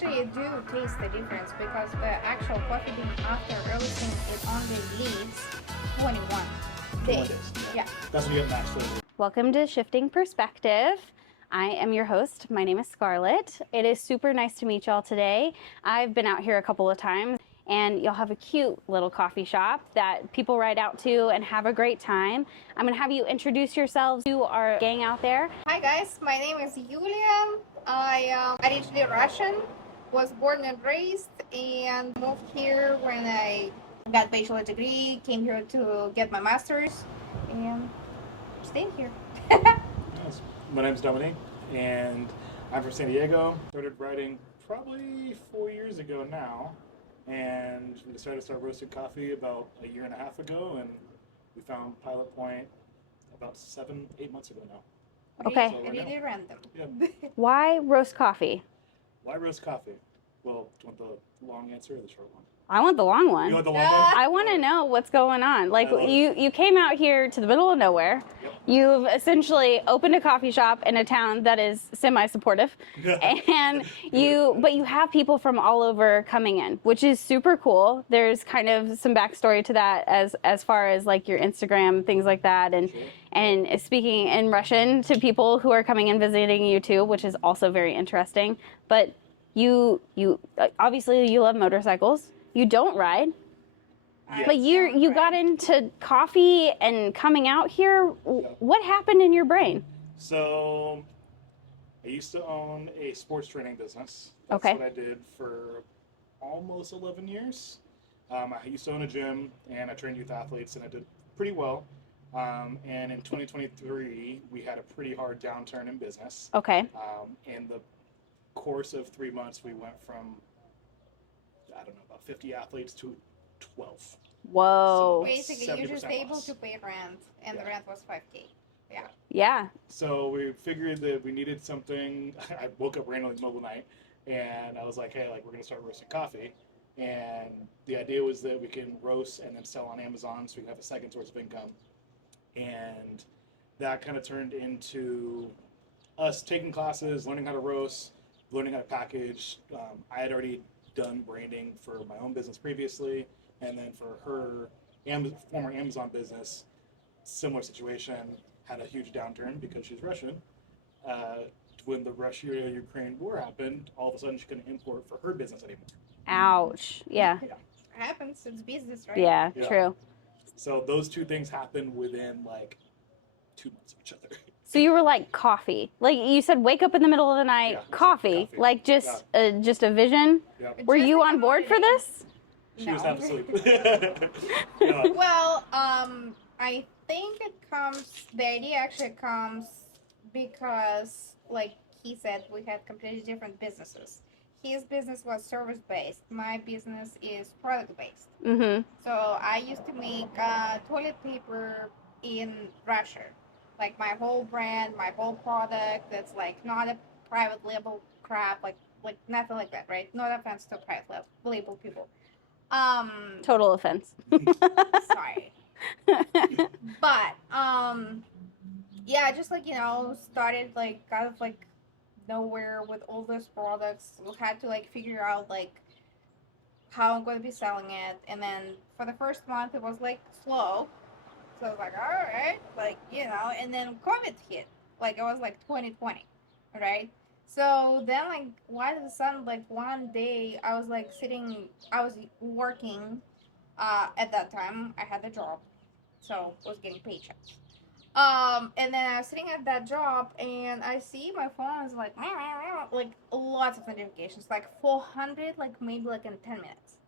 actually do taste the difference because the actual coffee bean after roasting it only leaves 21 days. Yeah. That's when you get max flavor. Welcome to Shifting Perspective. I am your host. My name is Scarlett. It is super nice to meet y'all today. I've been out here a couple of times, and y'all have a cute little coffee shop that people ride out to and have a great time. I'm gonna have you introduce yourselves to our gang out there. Hi guys, my name is Yulia. I am originally Russian, was born and raised, and moved here when I got bachelor degree, came here to get my master's, and staying here. Yes. My name's Dominique, and I'm from San Diego. Started writing probably 4 years ago now, and we decided to start roasting coffee about a year and a half ago, and we found Pilot Point about 7-8 months ago now. Okay. So Really random. Yeah. Why roast coffee? Why roast coffee? Well, do you want the long answer or the short one? I want the long one. You want the long one? I want to know what's going on. Like, you came out here to the middle of nowhere. Yep. You've essentially opened a coffee shop in a town that is semi-supportive, and but you have people from all over coming in, which is super cool. There's kind of some backstory to that as far as like your Instagram, things like that, and Sure. and speaking in Russian to people who are coming and visiting you too, which is also very interesting. But you obviously you love motorcycles. You don't ride. Yes. But you got into coffee and coming out here. What happened in your brain? So, I used to own a sports training business. That's Okay. what I did for almost 11 years. I used to own a gym, and I trained youth athletes, and I did pretty well. And in 2023, we had a pretty hard downturn in business. Okay. In the course of 3 months, we went from, I don't know, about 50 athletes to 12. Whoa. Basically, you're just 70% able loss. to pay rent, and the Yeah. rent was $5K. Yeah. Yeah. So we figured that we needed something. I woke up randomly in the middle of the night, and I was like, hey, like, we're going to start roasting coffee. And the idea was that we can roast and then sell on Amazon so we can have a second source of income. And that kind of turned into us taking classes, learning how to roast, learning how to package. I had already done branding for my own business previously, and then for her former Amazon business, similar situation, had a huge downturn because she's Russian. When the Russia-Ukraine war happened, all of a sudden she couldn't import for her business anymore. Ouch. Yeah. It happens. It's business, right? Yeah. Yeah. True. So those two things happened within like 2 months of each other. So you were like coffee. Like you said, wake up in the middle of the night, Yeah, coffee. coffee. Like just a vision. Yeah. Were Just you like on a board for holiday. this? She was No. half asleep. Yeah. Well, I think the idea actually comes because, like he said, we had completely different businesses. His business was service-based. My business is product-based. Mm-hmm. So I used to make toilet paper in Russia. Like my whole brand, my whole product, that's like not a private label crap, like nothing like that, right? No offense to private label people. Total offense. Sorry. But yeah, just like started like out of like nowhere with all those products. We had to like figure out like how I'm going to be selling it, and then for the first month it was like slow. So I was like, all right, like and then COVID hit. Like it was like 2020, right? So then like why did the sun like one day I was like I was working at that time. I had a job, so I was getting paychecks. And then I was sitting at that job, and I see my phone is like lots of notifications, like 400, like maybe like in 10 minutes.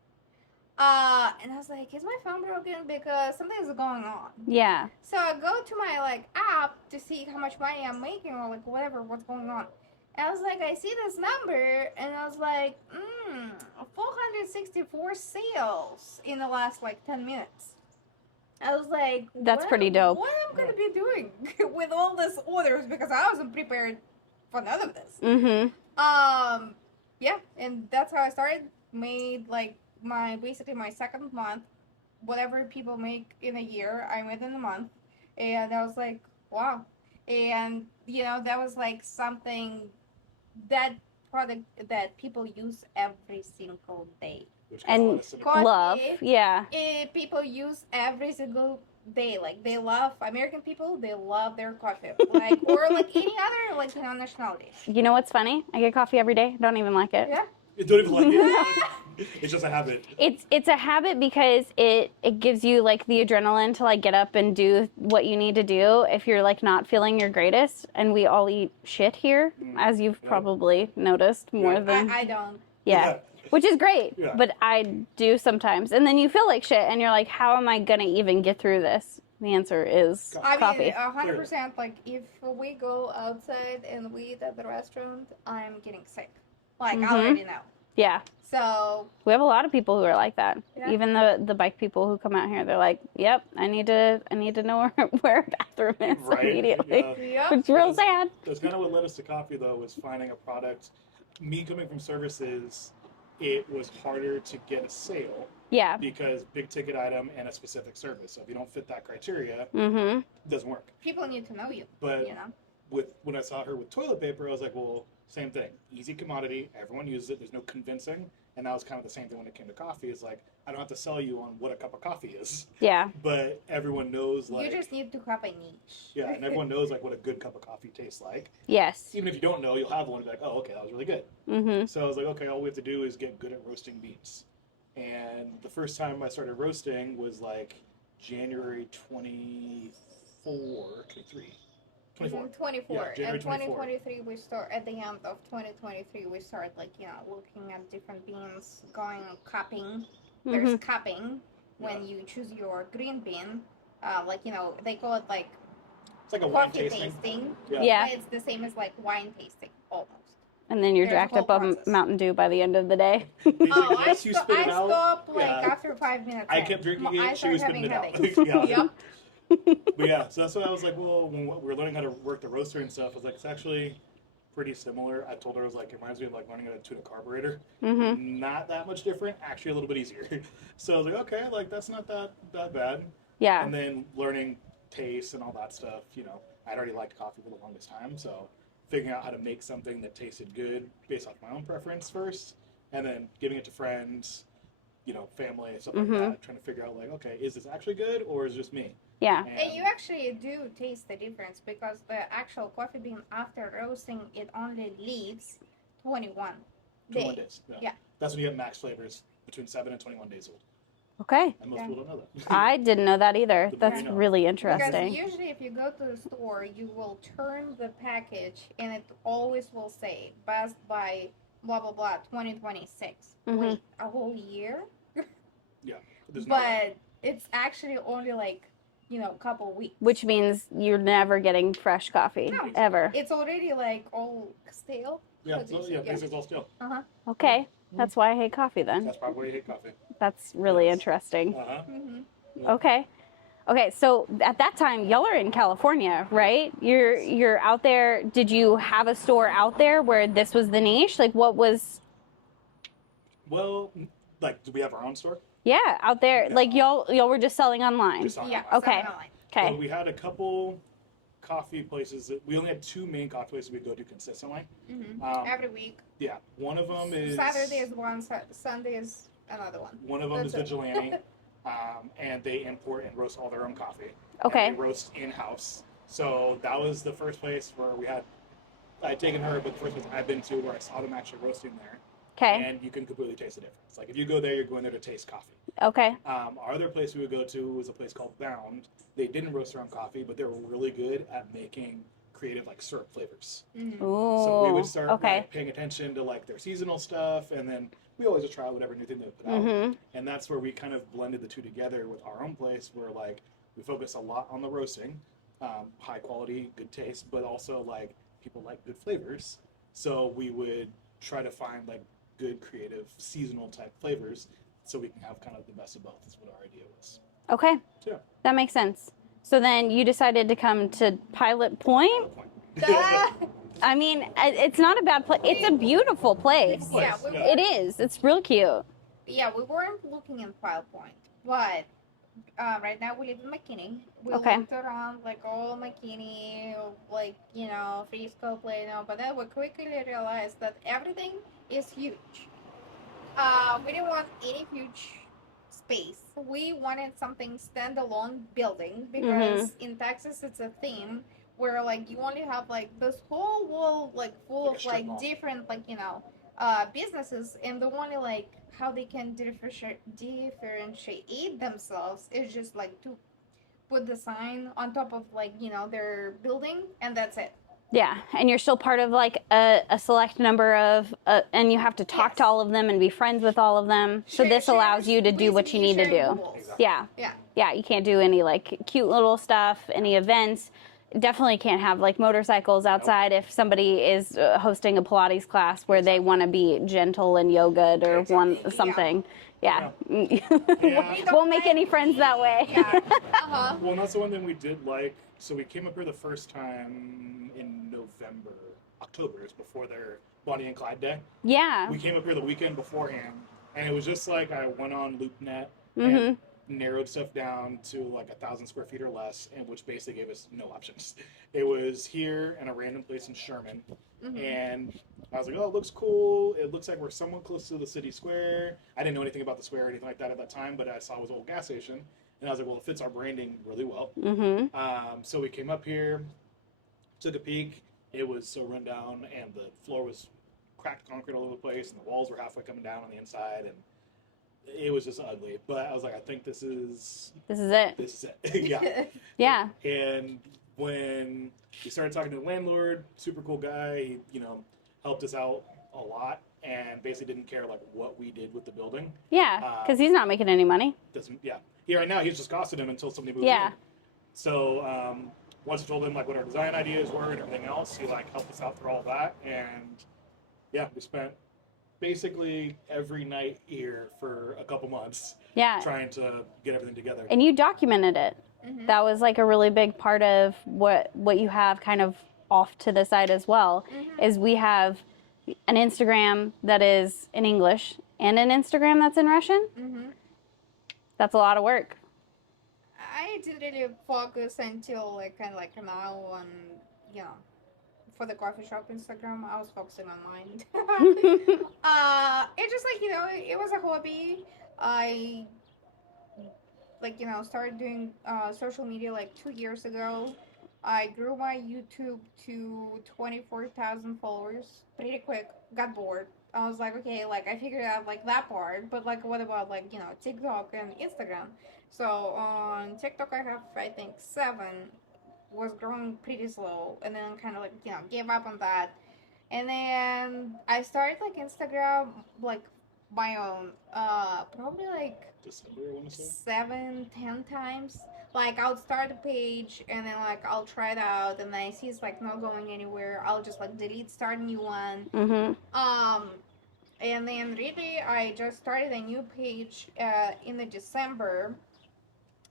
And I was like, is my phone broken? Because something's going on. Yeah. So I go to my like app to see how much money I'm making or like what's going on. And I was like, I see this number, and I was like, 464 sales in the last like 10 minutes. I was like, That's pretty dope. What am I gonna be doing with all these orders, because I wasn't prepared for none of this. Mm-hmm. Yeah, and that's how I started. Made like basically my second month, whatever people make in a year, I made in a month, and I was like, wow. And that was like something that product that people use every single day. Which And got us into Coffee. love, yeah. People use every single day. Like they love American people. They love their coffee. Like or like any other like nationality. You know what's funny? I get coffee every day. Don't even like it. Yeah. You don't even like it. It's just a habit. It's a habit because it gives you like the adrenaline to like get up and do what you need to do if you're like not feeling your greatest. And we all eat shit here, as you've probably noticed more Yeah. than I don't. yeah. Which is great, Yeah. but I do sometimes. And then you feel like shit and you're like, how am I gonna even get through this? The answer is I coffee. mean, 100%. Like if we go outside and we eat at the restaurant, I'm getting sick. Like I already know. Yeah. So We have a lot of people who are like that. Yeah. Even the bike people who come out here, they're like, "Yep, I need to know where a bathroom is Right, immediately." yeah. yeah. It's real sad. That's kind of what led us to coffee, though, was finding a product. Me coming from services, it was harder to get a sale Yeah. because big ticket item and a specific service. So if you don't fit that criteria, Mm-hmm. it doesn't work. People need to know you. But You know. when I saw her with toilet paper, I was like, well, same thing. Easy commodity. Everyone uses it. There's no convincing. And that was kind of the same thing when it came to coffee. Is like, I don't have to sell you on what a cup of coffee is, Yeah. but everyone knows like You just need to have a niche. yeah, and everyone knows like what a good cup of coffee tastes like. Yes. Even if you don't know, you'll have one and be like, oh, okay, that was really good. Mm-hmm. So I was like, okay, all we have to do is get good at roasting beans. And the first time I started roasting was like January 24, 23. 24. 24. Yeah, January And 24. 2023, we start at the end of 2023. We start like looking at different beans, going cupping. There's cupping when you choose your green bean. Like they call it like It's like a wine coffee tasting. tasting. Yeah. But it's the same as like wine tasting almost. And then you're There's a jacked whole up on process. Mountain Dew by the end of the day. They Oh, I, suggest you spit I it out. stopped like Yeah. after 5 minutes. I in. kept drinking I it. She was started spitting having it out. headaches. Yeah. Yep. But yeah, so that's what I was like, well, when we were learning how to work the roaster and stuff, I was like, it's actually pretty similar. I told her, I was like, it reminds me of like learning how to tune a carburetor. Mm-hmm. Not that much different, actually a little bit easier. So I was like, okay, like that's not that bad. Yeah. And then learning taste and all that stuff, I'd already liked coffee for the longest time, so figuring out how to make something that tasted good based off my own preference first, and then giving it to friends, family, stuff like that, trying to figure out like, okay, is this actually good or is it just me? Yeah. And you actually do taste the difference because the actual coffee bean after roasting it only leaves 21 21 days. days. Yeah. That's when you have max flavors between 7 and 21 days old. Okay. And most Yeah. people don't know that. I didn't know that either. The more That's you know. really Because interesting. usually if you go to the store, you will turn the package and it always will say best by blah blah blah 2026. Wait, a whole year? There's no way. But it's actually only like a couple weeks. Which means you're never getting fresh coffee No. ever. It's already like all stale. Yeah, What so, you yeah, said, basically it's all stale. Okay. That's why I hate coffee then. That's probably why you hate coffee. That's really Yes. interesting. Uh-huh. Mm-hmm. Okay. Okay, so at that time y'all are in California, right? You're out there. Did you have a store out there where this was the niche? Like what was Well, like, do we have our own store? out there? No. Like y'all were just selling online. Just on Yeah. our- Okay. something like- Okay. Well, we had a couple coffee places that we only had two main coffee places we go to consistently. Every week. Yeah, one of them is Saturday is one, Sunday is another one. One of them is That's it. Vigilante, and they import and roast all their own coffee. Okay. And they roast in house. So that was the first place where I had taken her, but the first place I've been to where I saw them actually roasting there. Okay. And you can completely taste the difference. Like if you go there, you're going there to taste coffee. Okay. Our other place we would go to was a place called Bound. They didn't roast their own coffee, but they were really good at making creative like syrup flavors. Ooh. So we would start Okay. like, paying attention to like their seasonal stuff, and then we always would try whatever new thing they would put out. Mhm. And that's where we kind of blended the two together with our own place, where like we focus a lot on the roasting, high quality, good taste, but also like people like good flavors. So we would try to find like good creative seasonal type flavors, so we can have kind of the best of both. Is what our idea was. Okay. Yeah. That makes sense. So then you decided to come to Pilot Point. Good point. Ah! I mean, it's not a bad place. It's a beautiful place. Yeah, Yeah. It is. It's real cute. Yeah, we weren't looking in File Point, but Right now we live in McKinney. We Okay. looked around like all McKinney, like Frisco, Plano, but then we quickly realized that everything is huge. We didn't want any huge space. We wanted something standalone building because in Texas it's a theme where like you only have like this whole wall like full Like a of strip like mall. different like businesses, and the only like how they can differentiate themselves is just like to put the sign on top of like their building, and that's it. Yeah, and you're still part of like a select number of, and you have to talk to Yes. all of them and be friends with all of them. So this allows you to do what you need to do. Exactly. Yeah, Yeah. yeah, you can't do any like cute little stuff, any events. Definitely can't have like motorcycles outside if somebody is hosting a Pilates class where they want to be gentle and yoga or Exactly. something. Yeah. Yeah. Won't make any friends that way. Yeah. Well, and that's the one thing we did like. So we came up here the first time in November, October. It was before their Bonnie and Clyde Day. Yeah. We came up here the weekend beforehand, and it was just like I went on LoopNet Mm-hmm. and narrowed stuff down to like 1,000 square feet or less, and which basically gave us no options. It was here and a random place in Sherman, and I was like, oh, it looks cool. It looks like we're somewhat close to the city square. I didn't know anything about the square or anything like that at that time, but I saw it was an old gas station, and I was like, well, it fits our branding really well. So we came up here, took a peek. It was so run down, and the floor was cracked concrete all over the place, and the walls were halfway coming down on the inside, and it was just ugly. But I was like, I think this is it. This is it. Yeah. Yeah. And when we started talking to the landlord, super cool guy, he, helped us out a lot and basically didn't care like what we did with the building. Yeah, because he's not making any money. He right now he's just costing him until somebody moves in. So once I told him like what our design ideas were and everything else, he like helped us out through all that, and yeah, we spent basically every night here for a couple months trying to get everything together. And you documented it. That was like a really big part of what you have kind of off to the side as well, is we have an Instagram that is in English and an Instagram that's in Russian. That's a lot of work. I didn't really focus until like kind of like now on for the coffee shop Instagram. I was focusing on mine. It just like it was a hobby. I started doing social media like 2 years ago. I grew my YouTube to 24,000 followers pretty quick. Got bored. I was like, okay, like I figured out like that part, but like what about like TikTok and Instagram? So on TikTok I have I think 7. Was growing pretty slow, and then kind of like gave up on that, and then I started like Instagram like my own probably like December, I want to say. 7-10 times. Like I'll start a page and then like I'll try it out, and then I see it's like not going anywhere. I'll just like delete, start a new one. And then really I just started a new page in the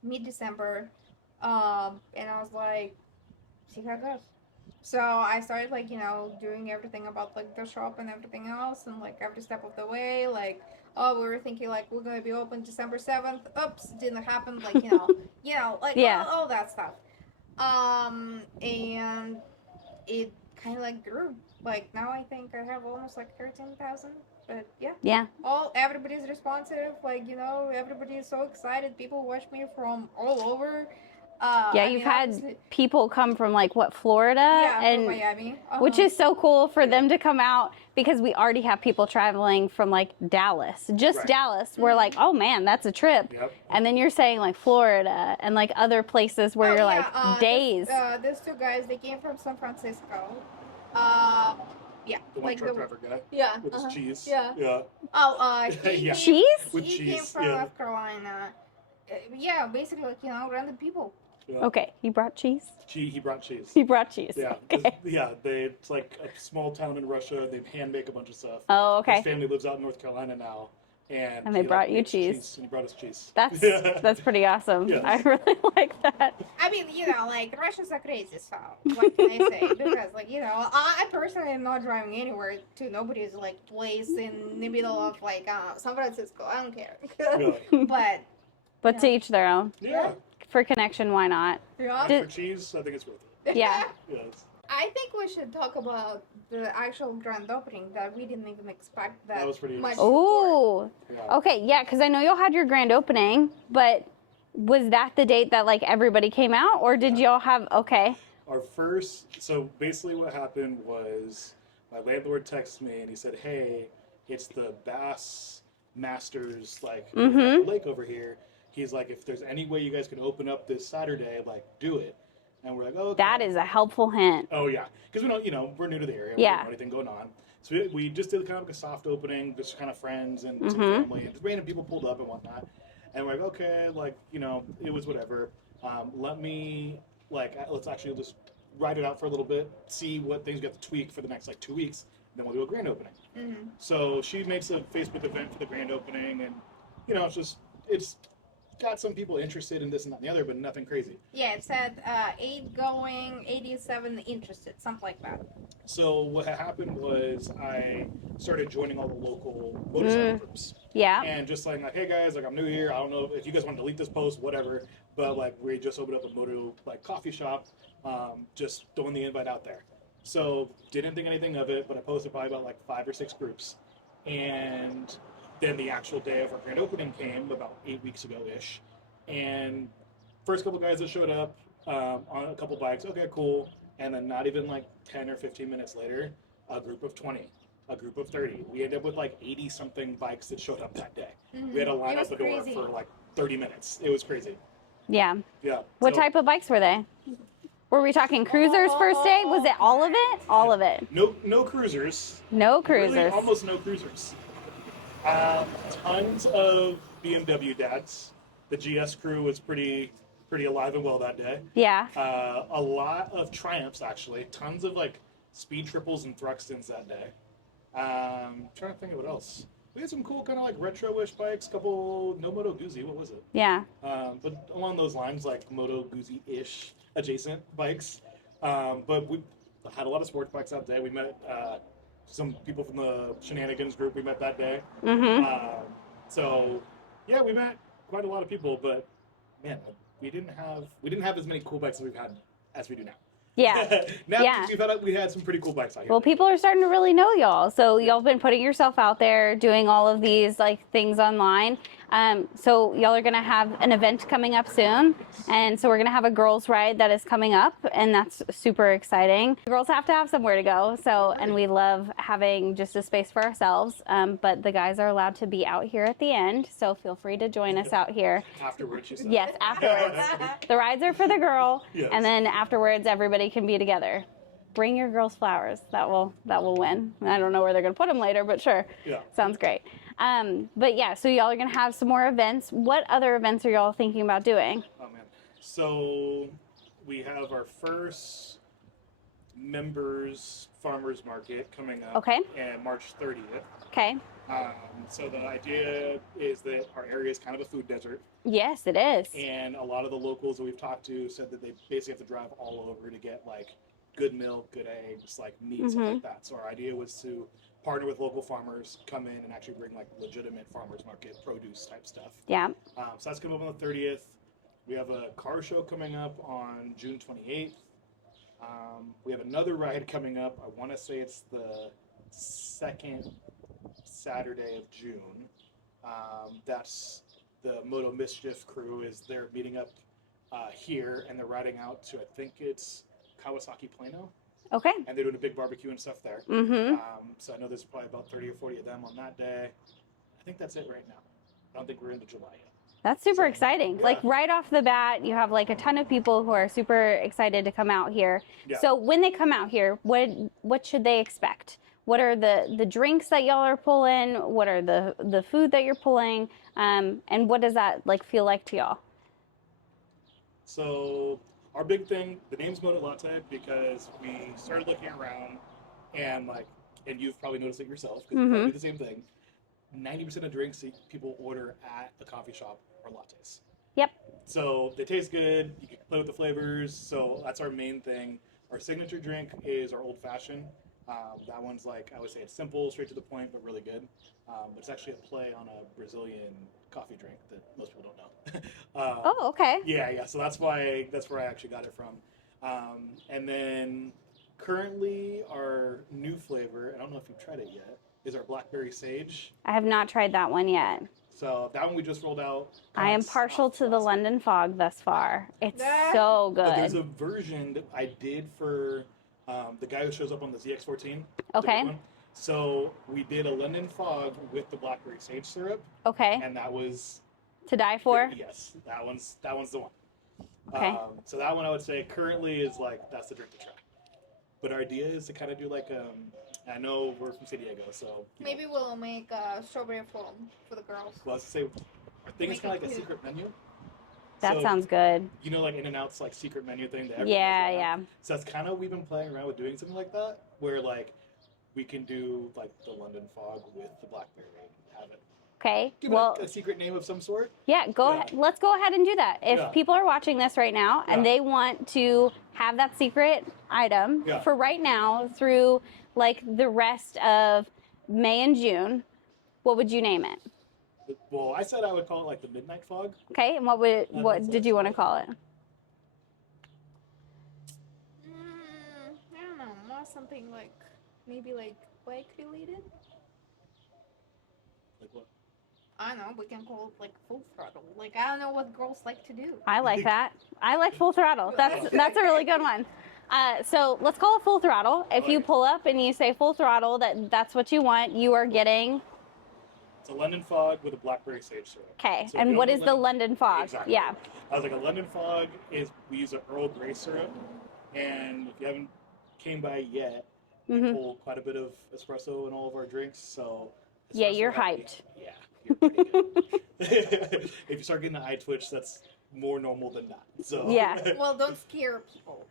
mid-December, and I was like, see how it goes. So I started like doing everything about like the shop and everything else, and like every step of the way, like we were thinking like we're gonna be open December 7th. Oops, didn't happen. Like like all that stuff. And it kind of like grew. Like now I think I have almost like 13,000. But yeah. Everybody's responsive. Like everybody is so excited. People watch me from all over. You've had people come from like Florida and from Miami, which is so cool for them to come out, because we already have people traveling from like Dallas, Dallas. We're like, oh man, that's a trip. And then you're saying like Florida and like other places where you're like days. These 2 guys, they came from San Francisco. The one truck driver guy. Yeah. With his cheese. Yeah. Cheese? With he cheese. came from North Carolina. Basically like random people. Yeah. Okay, he brought cheese. He brought cheese. He brought cheese. Yeah. Okay. It's like a small town in Russia. They hand make a bunch of stuff. Oh, okay. His family lives out in North Carolina now. And they brought you cheese. And he brought us cheese. That's pretty awesome. Yes. I really like that. I mean, like Russians are crazy, so what can I say? Because like I personally am not driving anywhere to nobody's like place in the middle of like San Francisco. I don't care. But But to Yeah. each their own. Yeah. For connection, why not? Yeah. And for cheese, I think it's worth it. Yeah. Yes. I think we should talk about the actual grand opening that we didn't even expect that, That was pretty much interesting. support. Ooh. Yeah. Okay, yeah, because I know y'all had your grand opening, but was that the date that like everybody came out, or did y'all have? Okay. Our first, so basically what happened was my landlord texted me and he said, hey, it's the Bass Masters, like, at the lake over here. He's like, if there's any way you guys can open up this Saturday, like, do it. And we're like, oh, okay. That is a helpful hint. Oh, yeah. Because we don't, we're new to the area. Yeah. We don't know anything going on. So we just did kind of like a soft opening, just kind of friends and some family, and just random people pulled up and whatnot. And we're like, okay, like, it was whatever. Let me, like, let's actually just ride it out for a little bit, see what things we have to tweak for the next, like, 2 weeks, then we'll do a grand opening. Mm-hmm. So she makes a Facebook event for the grand opening, and, it's got some people interested in this and that and the other, but nothing crazy. Yeah, it said 8 going, 87 interested, something like that. So what had happened was I started joining all the local motorcycle groups. Yeah. And just saying, like, hey guys, like, I'm new here. I don't know if you guys want to delete this post, whatever. But, like, we just opened up a moto, like, coffee shop, just throwing the invite out there. So didn't think anything of it, but I posted probably about, like, 5 or 6 groups. And then the actual day of our grand opening came about 8 weeks ago-ish. And first couple guys that showed up on a couple bikes, okay, cool. And then not even, like, 10 or 15 minutes later, a group of 20. A group of 30. We ended up with like 80-something bikes that showed up that day. Mm-hmm. We had a line It out was the door crazy. for like 30 minutes. It was crazy. Yeah. Yeah. What So, type of bikes were they? Were we talking cruisers first day? Was it all of it? All of it. No cruisers. No Really, cruisers. almost no cruisers. Tons of BMW dads. The GS crew was pretty alive and well that day. Yeah. A lot of Triumphs, actually. Tons of like speed triples and Thruxtons that day. Trying to think of what else. We had some cool kind of like retro-ish bikes, couple no Moto Guzzi, what was it? Yeah. But along those lines, like Moto Guzzi-ish adjacent bikes. But we had a lot of sports bikes that day. We met some people from the Shenanigans group we met that day. Mm-hmm. So yeah, we met quite a lot of people, but man, we didn't have as many cool bikes as we do now. Yeah. Now Yeah. we had some pretty cool bikes out here. Well, people are starting to really know y'all. So y'all been putting yourself out there, doing all of these like things online. So y'all are gonna have an event coming up soon, and so we're gonna have a girls' ride that is coming up, and that's super exciting. The girls have to have somewhere to go, so and we love having just a space for ourselves. But the guys are allowed to be out here at the end, so feel free to join us out here. Afterwards, you said. Yes, afterwards. The rides are for the girl, Yes. and then afterwards everybody can be together. Bring your girls flowers. That will win. I don't know where they're gonna put them later, but sure. Yeah. Sounds great. But yeah, so y'all are gonna have some more events. What other events are y'all thinking about doing? Oh man. So we have our first members farmers market coming up. Okay. And March 30th. Okay. So the idea is that our area is kind of a food desert, Yes, it is. and a lot of the locals that we've talked to said that they basically have to drive all over to get like good milk, good eggs, like meat, stuff like that. So our idea was to partner with local farmers, come in and actually bring like legitimate farmers market produce type stuff. Yeah. So that's coming up on the 30th. We have a car show coming up on June 28th. We have another ride coming up. I want to say it's the second Saturday of June. That's the Moto Mischief crew they're meeting up here, and they're riding out to, I think it's Kawasaki Plano, Okay. and they're doing a big barbecue and stuff there. Mm-hmm. So I know there's probably about 30 or 40 of them on that day. I think that's it right now. I don't think we're into July yet. That's super exciting. Yeah. Like right off the bat, you have like a ton of people who are super excited to come out here. Yeah. So when they come out here, what should they expect? What are the drinks that y'all are pulling? What are the food that you're pulling? And what does that like feel like to y'all? So our big thing, the name's Moto Latte because we started looking around and you've probably noticed it yourself because you probably do the same thing. 90% of drinks that people order at the coffee shop are lattes. Yep. So they taste good. You can play with the flavors. So that's our main thing. Our signature drink is our old fashioned. That one's like, I would say it's simple, straight to the point, but really good. But it's actually a play on a Brazilian coffee drink that most people don't know. Oh, okay. Yeah. So that's where I actually got it from. And then currently our new flavor, I don't know if you've tried it yet, is our blackberry sage. I have not tried that one yet. So that one we just rolled out. I am partial to the London Fog thus far. It's so But there's good. a version that I did for the guy who shows up on the ZX14. the Okay. big one. So we did a London Fog with the blackberry sage syrup, Okay. and that was To die for? yes, that one's the one. Okay. So that one I would say currently is like that's the drink to try. But our idea is to kind of do like I know we're from San Diego, so Maybe we'll make a strawberry foam for the girls. well, let's say our thing is Make kind it of like a cute. secret menu. That So, sounds good. you know, like In-N-Out's like secret menu thing that everyone Yeah, does right now? yeah. So that's kind of we've been playing around with doing something like that, where like we can do like the London Fog with the blackberry and have it. Okay. Give Well, it a secret name of some sort. yeah, go Yeah. ahead. Let's go ahead and do that. If Yeah. people are watching this right now and Yeah. they want to have that secret item Yeah. for right now through like the rest of May and June, what would you name it? Well, I said I would call it like the Midnight Fog. Okay, and what that's did it. you want to call it? I don't know, more something like maybe like bike related. Like what? I don't know. We can call it like full throttle. Like I don't know what girls like to do. I like that. I like full throttle. That's a really good one. So let's call it full throttle. If you Okay. pull up and you say full throttle, that's what you want. You are getting It's a London Fog with a blackberry sage syrup. okay. So if And you what don't is know the London Fog? Exactly. Yeah. I was like, a London Fog is we use an Earl Grey syrup, and if you haven't came by yet, we Mhm. pull quite a bit of espresso in all of our drinks. So Yeah, espresso you're happy. hyped. Yeah, you're pretty good. If you start getting the eye twitch, that's more normal than not. So Yeah. Well, don't scare people.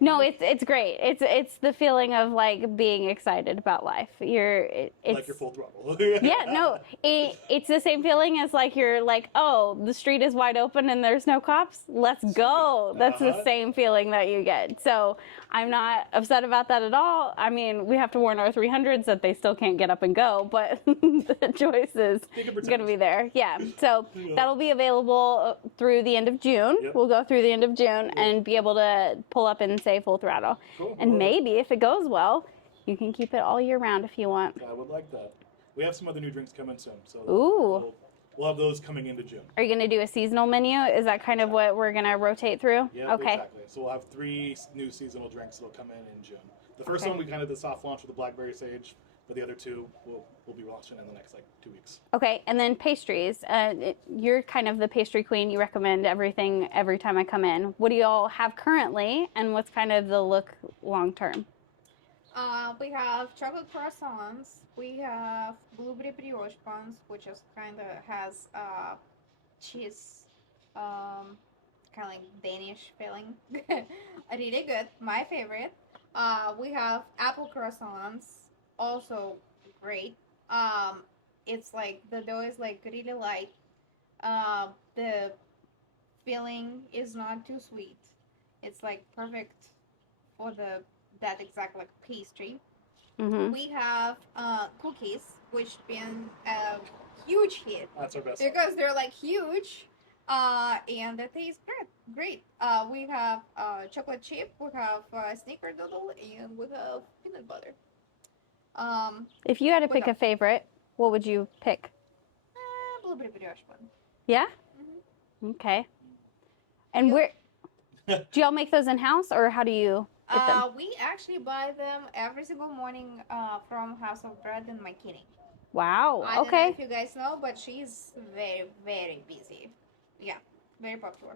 No, it's great. It's the feeling of like being excited about life. It's like your full throttle. yeah, no, it's the same feeling as like you're like, oh, the street is wide open and there's no cops. Let's go. That's the same feeling that you get. So I'm not upset about that at all. I mean, we have to warn our 300s that they still can't get up and go, but the choice is going to be there. Yeah. So Yeah. that'll be available through the end of June. Yep. We'll go through the end of June and be able to pull up and say full throttle. Cool. And Well, maybe if it goes well, you can keep it all year round if you want. I would like that. We have some other new drinks coming soon, so Ooh. we'll have those coming into June. Are you going to do a seasonal menu? Is that kind of what we're going to rotate through? Yeah, Okay. exactly. So we'll have 3 new seasonal drinks that'll come in June. The first Okay. one we kind of did soft launch with the blackberry sage, but the other 2 we'll be launching in the next like 2 weeks. Okay. And then pastries. You're kind of the pastry queen. You recommend everything every time I come in. What do y'all have currently, and what's kind of the look long term? We have chocolate croissants. We have blueberry brioche buns, which is kind of has cheese, kind of like Danish filling. Really good. My favorite. We have apple croissants, also great. It's like the dough is like really light. The filling is not too sweet. It's like perfect for that exact like pastry. Mm-hmm. We have cookies, which been a huge hit That's our best. because they're like huge, and they taste great. We have chocolate chip, we have snickerdoodle, and we have peanut butter. If you had to we pick got- a favorite, what would you pick? Blueberry brioche bun. Yeah? Mhm. Okay. And where do y'all make those in house, or how do you get them? We actually buy them every single morning from House of Bread in McKinney. Wow. I don't know Okay. if you guys know, but she's very, very busy. Yeah, very popular.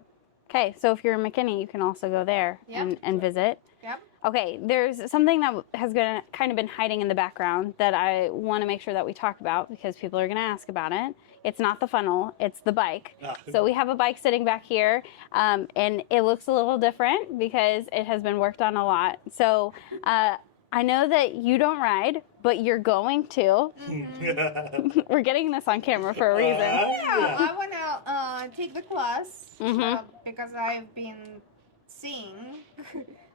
Okay. So if you're in McKinney, you can also go there Yep. and visit. Yep. Okay. There's something that has kind of been hiding in the background that I want to make sure that we talk about because people are going to ask about it. It's not the funnel, it's the bike. So we have a bike sitting back here, and it looks a little different because it has been worked on a lot. So I know that you don't ride, but you're going to. Mhm. We're getting this on camera for a reason. Yeah, I wanna take the class Mhm. because I've been seeing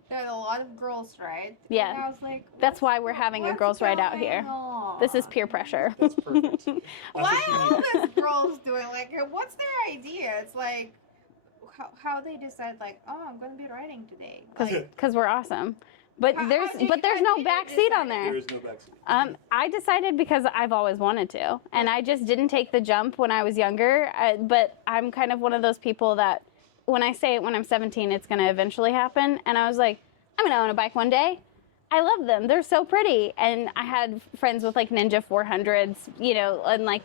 There are a lot of girls, right? Yeah. And I was like, That's why we're having a what's girls' ride out going here. on? This is peer pressure. That's perfect. That's Why what you all need. these girls doing? Like, what's their idea? It's like, how they decide, like, oh, I'm gonna be riding today. Like, Because we're awesome. But How- there's how did- but there's how no did you back seat on decide? there. There is no backseat. I decided because I've always wanted to, and I just didn't take the jump when I was younger. But I'm kind of one of those people that when I say when I'm 17, it's going to eventually happen. And I was like, I'm going to own a bike one day. I love them. They're so pretty. And I had friends with like Ninja 400s, you know, and like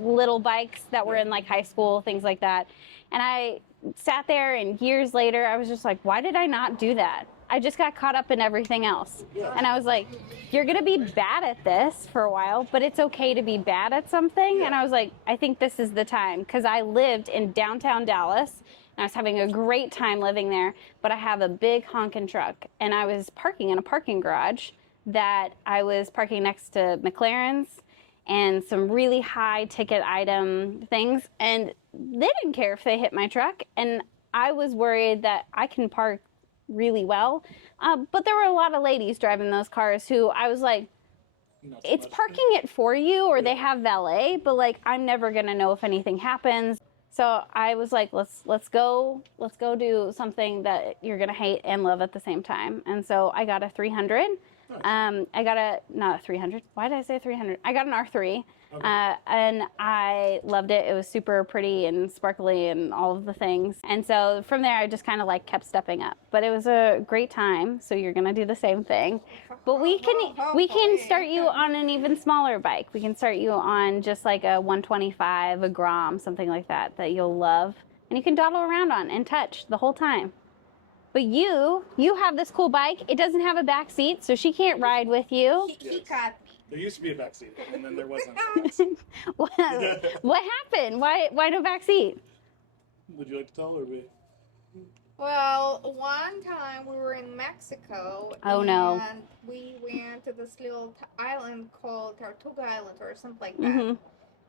little bikes that were in like high school, things like that. And I sat there, and years later, I was just like, why did I not do that? I just got caught up in everything else. Yeah. And I was like, you're going to be bad at this for a while, but it's okay to be bad at something. Yeah. And I was like, I think this is the time, because I lived in downtown Dallas, and I was having a great time living there, but I have a big honking truck, and I was parking in a parking garage that I was parking next to McLaren's and some really high ticket item things, and they didn't care if they hit my truck, and I was worried that I can park really well, but there were a lot of ladies driving those cars who I was like, Not so it's much. parking it for you, or they Yeah. have valet, but like I'm never gonna know if anything happens. So I was like, let's go do something that you're gonna hate and love at the same time. And so I got a 300. Nice. I got not a 300. Why did I say 300? I got an R3. Okay. And I loved it. It was super pretty and sparkly and all of the things. And so from there, I just kind of like kept stepping up. But it was a great time. So you're gonna do the same thing. But we can start you on an even smaller bike. We can start you on just like a 125, a Grom, something like that you'll love, and you can dawdle around on and touch the whole time. But you have this cool bike. It doesn't have a back seat, so she can't ride with you. He caught me. There used to be a backseat, and then there wasn't. a backseat. What happened? Why no back seat? Would you like to tell or me? Well, one time we were in Mexico. Oh, no. And we went to this little island called Tortuga Island or something like that. Mm-hmm.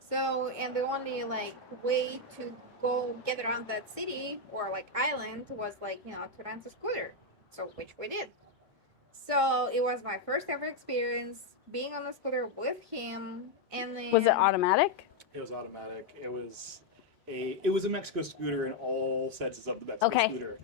So, and the only like way to go get around that city or like island was like, you know, to rent a scooter. So, which we did. So, it was my first ever experience being on the scooter with him. And then. Was it automatic? It was automatic. It was a Mexico scooter in all senses of the Mexico Okay. scooter.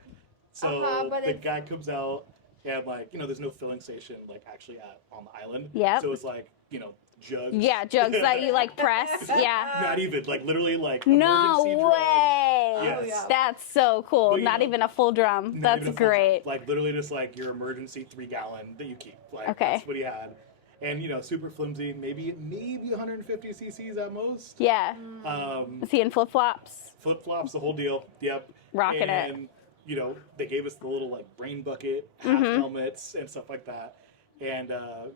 So but the it's- guy comes out and like, you know, there's no filling station like actually on the island. Yep. So it's like, you know, jugs. Yeah, jugs that you like press. Yeah. Not even like literally like No emergency drug. way. Yes. yeah. That's so cool. But, you Not know, even a full drum. Not That's even a full- great. Like literally just like your emergency 3-gallon that you keep. Like Okay. that's what he had. And you know, super flimsy, maybe 150 cc's at most. Yeah. Um, Is he in flip flops? Flip flops, the whole deal. Yep. Rocking it. And you know, they gave us the little like rain bucket, half Mhm. helmets, and stuff like that. And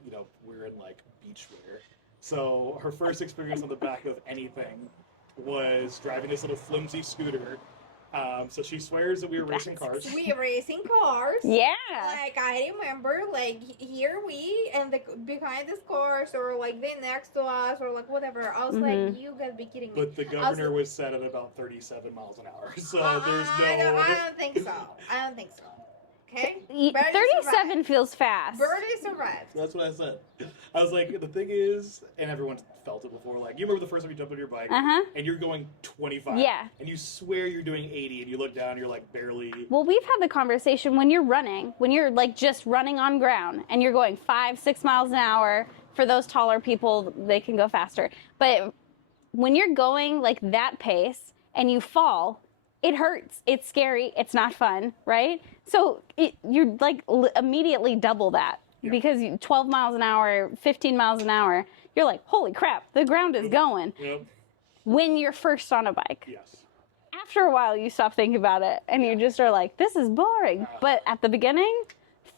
you know, we're in like beachwear. So her first experience on the back of anything was driving this little flimsy scooter. So she swears that we were racing cars. We were racing cars. Yeah. Like I remember, like here we and the behind the cars or like they next to us or like whatever. I was Mhm. like, you gotta be kidding me. But the governor was set at about 37 miles an hour. So there's I no. don't think so. I don't think so. Okay. 37 feels fast. Birdie survived. That's what I said. I was like, the thing is, and everyone's felt it before. Like, you remember the first time you jumped on your bike, Uh-huh. and you're going 25, Yeah. and you swear you're doing 80, and you look down, you're like barely. Well, we've had the conversation when you're running, when you're like just running on ground and you're going 5-6 miles an hour. For those taller people, they can go faster. But when you're going like that pace and you fall, it hurts. It's scary. It's not fun, right? So you're like immediately double that. Yeah. Because 12 miles an hour, 15 miles an hour, you're like, holy crap, the ground is going. Yep. When you're first on a bike. Yes. After a while, you stop thinking about it and you just are like, this is boring. But at the beginning,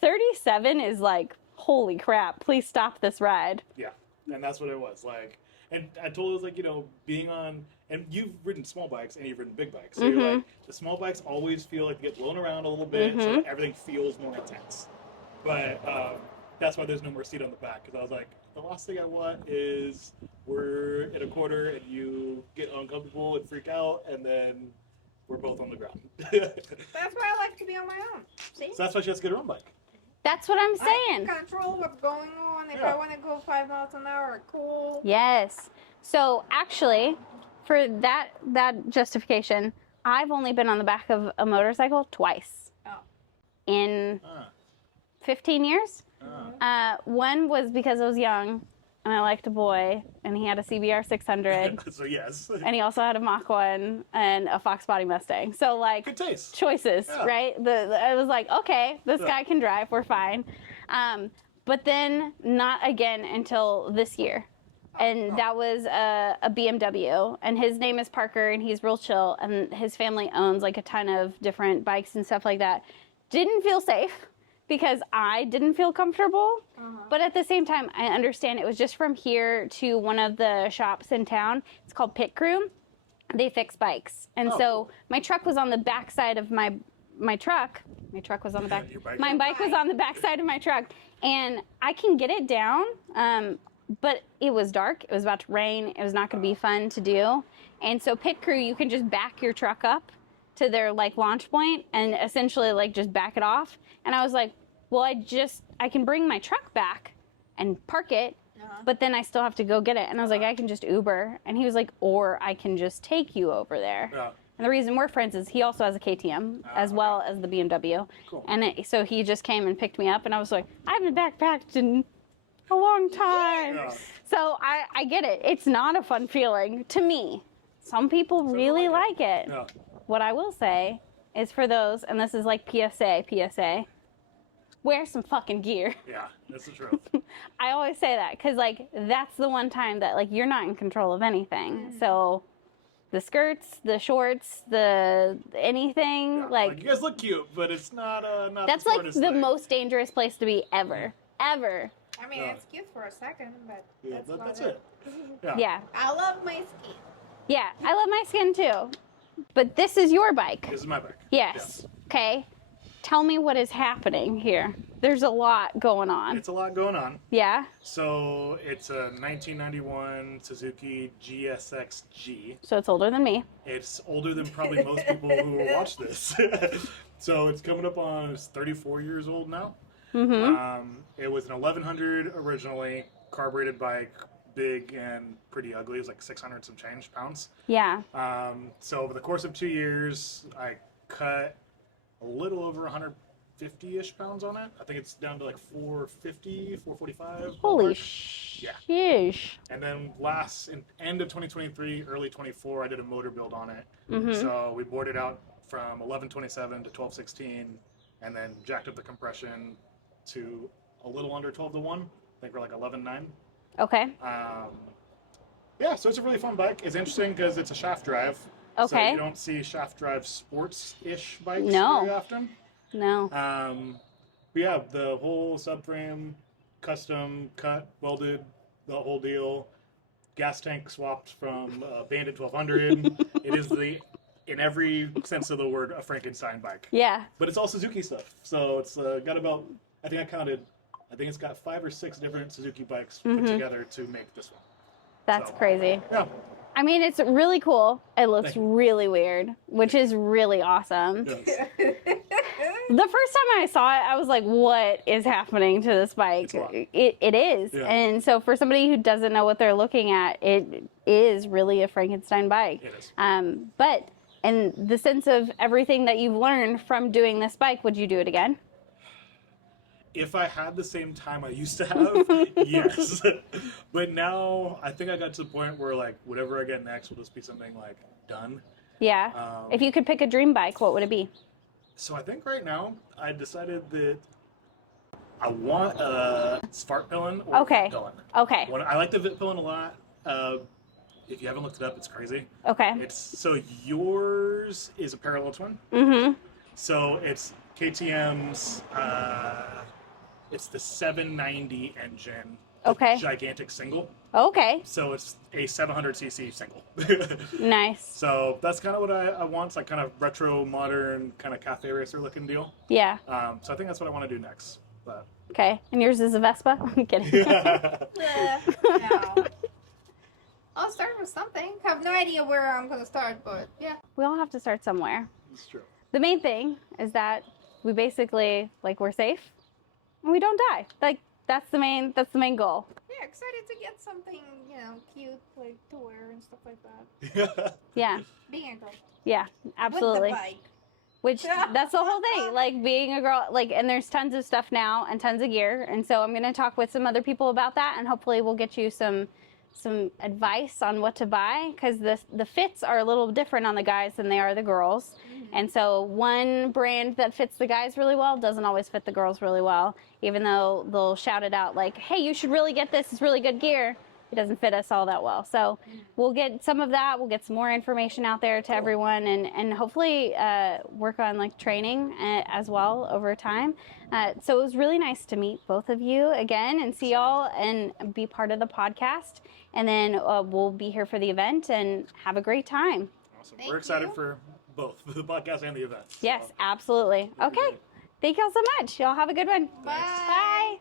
37 is like, holy crap, please stop this ride. Yeah. And that's what it was. Like, and I told her, I was like, you know, being on, and you've ridden small bikes and you've ridden big bikes. So you're like, the small bikes always feel like they get blown around a little bit, so that everything feels more intense. But that's why there's no more seat on the back, because I was like, the last thing I want is we're in a corner and you get uncomfortable and freak out, and then we're both on the ground. That's why I like to be on my own. See? So that's why she has to get her own bike. That's what I'm I saying. can control what's going on. If Yeah. I want to go 5 miles an hour, cool. Yes. So actually, for that justification, I've only been on the back of a motorcycle twice. Oh. In Ah. 15 years. Ah. One was because I was young and I liked a boy, and he had a CBR 600, So yes. and he also had a Mach 1 and a Fox Body Mustang. So like Good taste. choices, Yeah. right? I was like, okay, this Yeah. guy can drive, we're fine. But then not again until this year. And that was a BMW, and his name is Parker, and he's real chill, and his family owns like a ton of different bikes and stuff like that. Didn't feel safe because I didn't feel comfortable, but at the same time, I understand it was just from here to one of the shops in town. It's called Pit Crew. They fix bikes, and Oh, so cool. my truck was on the back side of my truck. My truck was on the back. Your bike. My bike was on the back side of my truck, and I can get it down. But it was dark. It was about to rain. It was not going to be fun to do. And so Pit Crew, you can just back your truck up to their like launch point and essentially like just back it off. And I was like, well, I can bring my truck back and park it, but then I still have to go get it. And I was like, I can just Uber. And he was like, or I can just take you over there. Yeah. And the reason we're friends is he also has a KTM as well as the BMW. Cool. And so he just came and picked me up, and I was like, I haven't backpacked in a long time. Yeah. So I get it. It's not a fun feeling to me. Some people really like it. Yeah. What I will say is for those, and this is like PSA, wear some fucking gear. Yeah. That's the truth. I always say that because like that's the one time that like you're not in control of anything. So the skirts, the shorts, the anything, Yeah. like you guys look cute, but it's not not that's the like smartest the thing. most dangerous place to be ever. I mean, Yeah. it's cute for a second, but Yeah, that's about that's it. Yeah. Yeah. I love my skin. Yeah, I love my skin too. But this is your bike. This is my bike. Yes. Okay. Tell me what is happening here. There's a lot going on. It's a lot going on. Yeah? So it's a 1991 Suzuki GSX-G. So it's older than me. It's older than probably most people who will watch this. So it's coming up on, it's 34 years old now. Mm-hmm. It was an 1100 originally, carbureted bike, big and pretty ugly. It was like 600 some change pounds. Yeah. So over the course of 2 years, I cut a little over 150-ish pounds on it. I think it's down to like 450, 445. Holy ballpark. Yeah. sheesh. And then end of 2023, early 24, I did a motor build on it. Mm-hmm. So we bored it out from 1127 to 1216, and then jacked up the compression to a little under 12 to 1. I think we're like 11.9. Okay. Yeah, so it's a really fun bike. It's interesting because it's a shaft drive. So Okay. you don't see shaft drive sports-ish bikes No. very often. No. But yeah, the whole subframe, custom cut, welded, the whole deal. Gas tank swapped from Bandit 1200. It is in every sense of the word, a Frankenstein bike. Yeah. But it's all Suzuki stuff. So it's got about, I think it's got 5 or 6 different Suzuki bikes put together to make this one. That's So, crazy. Yeah. I mean, it's really cool. It looks Thank you. really weird, which is really awesome. Yeah. The first time I saw it, I was like, what is happening to this bike? It's a lot. It is. Yeah. And so for somebody who doesn't know what they're looking at, it is really a Frankenstein bike. It is. But in the sense of everything that you've learned from doing this bike, would you do it again? If I had the same time I used to have, yes. But now I think I got to the point where like whatever I get next will just be something like done. Yeah. If you could pick a dream bike, what would it be? So I think right now I decided that I want a Svartpillen or Okay. Vitpillen. Okay. I like the Vitpillen a lot. If you haven't looked it up, it's crazy. Okay. So yours is a parallel twin. Mm-hmm. So it's KTM's. It's the 790 engine. the Okay. Gigantic single. Okay. So it's a 700cc single. Nice. So that's kind of what I want. It's like kind of retro, modern, kind of cafe racer looking deal. Yeah. So I think that's what I want to do next. But Okay. And yours is a Vespa? I'm kidding. No. I'll start with something. Have no idea where I'm gonna start, but yeah. We all have to start somewhere. It's true. The main thing is that we basically, like, we're safe and we don't die. Like, that's the main goal. Yeah, excited to get something, cute, like, to wear and stuff like that. Yeah. Being a girl. Yeah, absolutely. With the bike. Which, that's the whole thing. Like, being a girl, like, and there's tons of stuff now and tons of gear. And so I'm going to talk with some other people about that, and hopefully we'll get you some advice on what to buy, because the fits are a little different on the guys than they are the girls. And so one brand that fits the guys really well doesn't always fit the girls really well, even though they'll shout it out like, hey, you should really get this, it's really good gear. It doesn't fit us all that well. So we'll get some of that. We'll get some more information out there to everyone, and hopefully work on like training as well over time. So it was really nice to meet both of you again and see y'all and be part of the podcast. And then we'll be here for the event and have a great time. Awesome. We're excited for both the podcast and the event. Yes, absolutely. Okay. Thank y'all so much. Y'all have a good one. Bye. Bye.